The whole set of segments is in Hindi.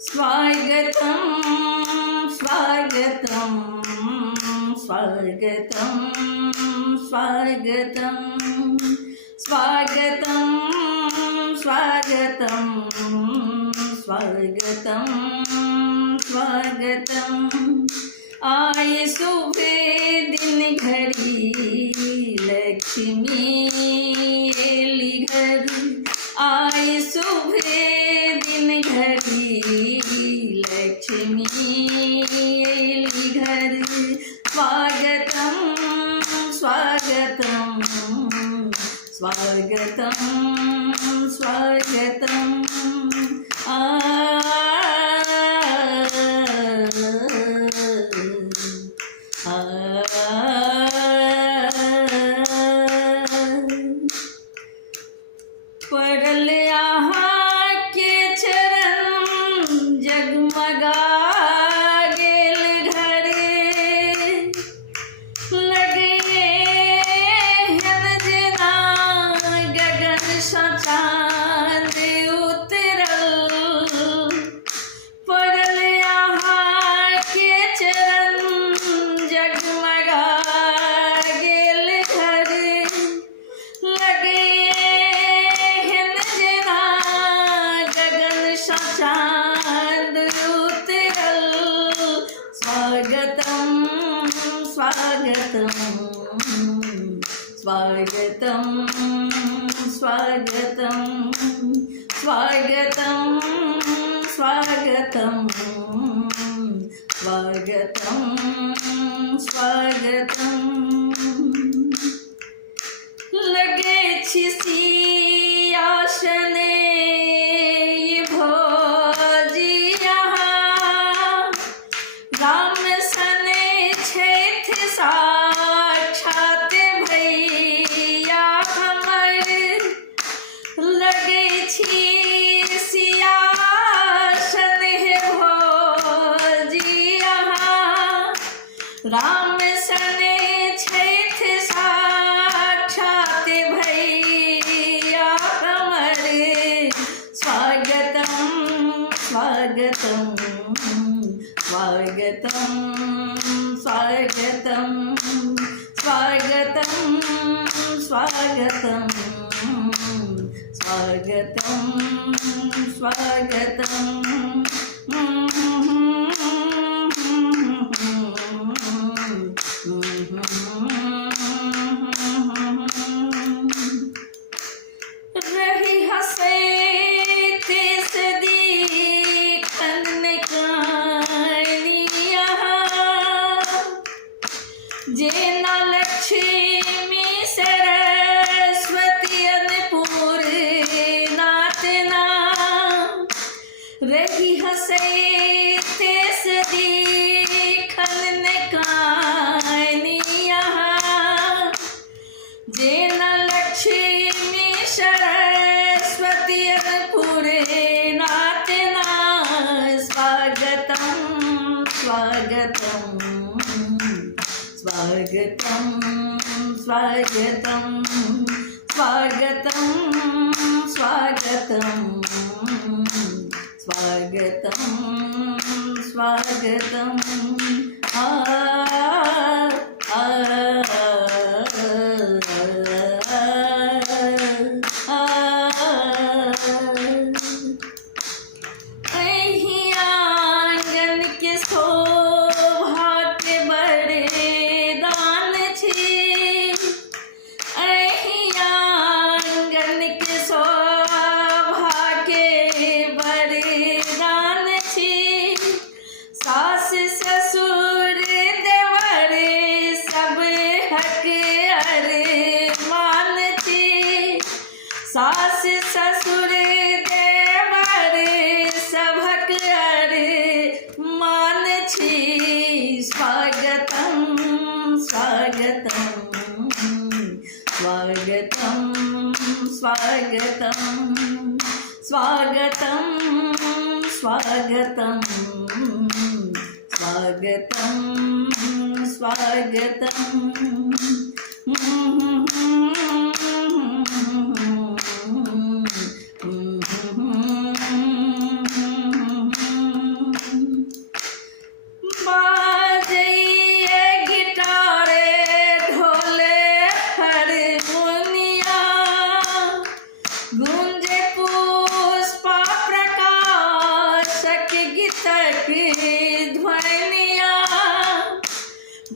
स्वागतं स्वागतं स्वागतं स्वागतं स्वागतं स्वागतं स्वागतं स्वागतं आए सुबह दिन घड़ी लक्ष्मी एली घर आए सुबह दिन घड़ी लक्ष्मी एली घर स्वागतं स्वागतं स्वागतं स्वागतं पड़ल यहाँ के चरण जगमगा गेल घरे लगे हन जना गगन सा चाँद उतरल पड़ल यहाँ के चरण जगमगा गेल घरे लगे चाँद उतरल स्वागतं स्वागतं स्वागतं स्वागतं स्वागतं स्वागतं स्वागतं स्वागतं लगे छिसी आसने राम सने छेथ साक्षात भैया हमर लगे छी सियासन है भोजिया राम सने छेथ साक्षात भैया हमर स्वागतं स्वागतं स्वागतं स्वागतं स्वागतं स्वागतं स्वागतं स्वागतं रही हंसे तेस दीखन जेना लक्ष्मी सरस्वती अन्नपूर्णा रही हंसे तेस दीखन कहानिया जेना लक्ष्मी सरस्वती अन्नपूर्णा स्वागतं स्वागतं स्वागतं स्वागतं स्वागतं स्वागतं स्वागतं स्वागतं आंगन के शोभा के बड़े दान छी आंगन के शोभा के बड़े दान छी सास ससुर देवर सब हक अरमान छी सास ससुर देवर सबक अरमान छी स्वागतं स्वागतं स्वागतं स्वागतं स्वागतं स्वागतं स्वागतं बाजइए गिटारे ढोले हारमोनिया, गूंजे पुष्पा प्रकाशक गीतक ध्वनिया।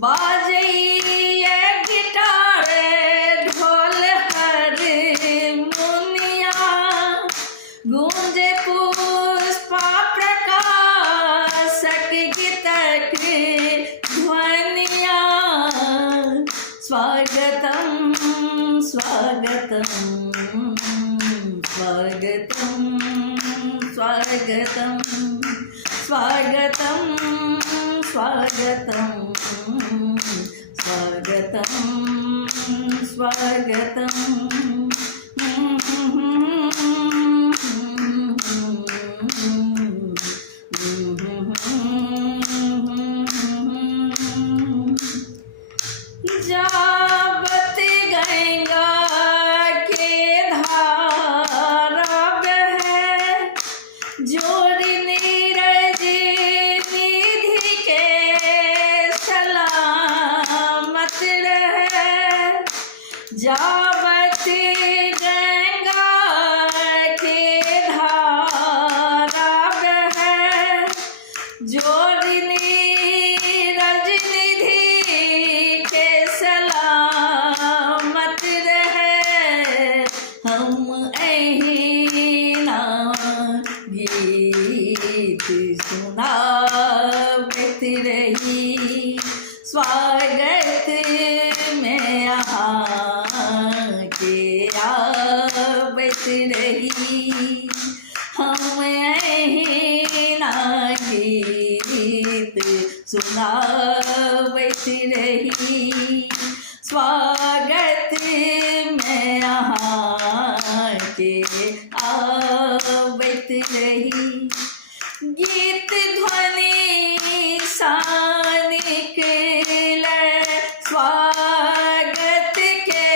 बाजइए गिटारे ढोल हारमोनिया, गूंजे पुष्पा प्रकाशक गीतक ध्वनिया। स्वागतम स्वागतम स्वागतम स्वागतम स्वागतम स्वागतम स्वागतम स्वागतम। जाबत गंगा के धारा बहे, जोड़ी नीरज निधि के सलामत रहे। जाबत गंगा के धारा बहे, जोड़ी नीरज निधि के सलामत रहे। हम अहिना गीत सुनावत रही, स्वागत में यहाँ के आवत रही। हम अहिना गीत सुनावत रही, स्वागत में यहाँ के आवत रही। गीत ध्वनि सानिक स्वागत के,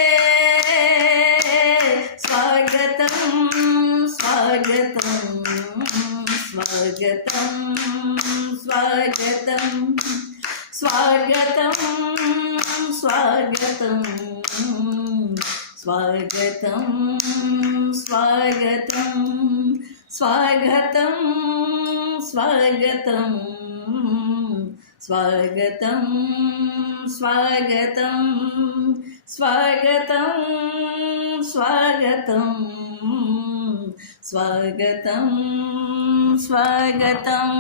स्वागतम स्वागतम स्वागतम स्वागतम स्वागतम स्वागतम स्वागतम स्वागतम स्वागतम स्वागतम स्वागतम स्वागतम स्वागतम स्वागतम स्वागतम स्वागतम।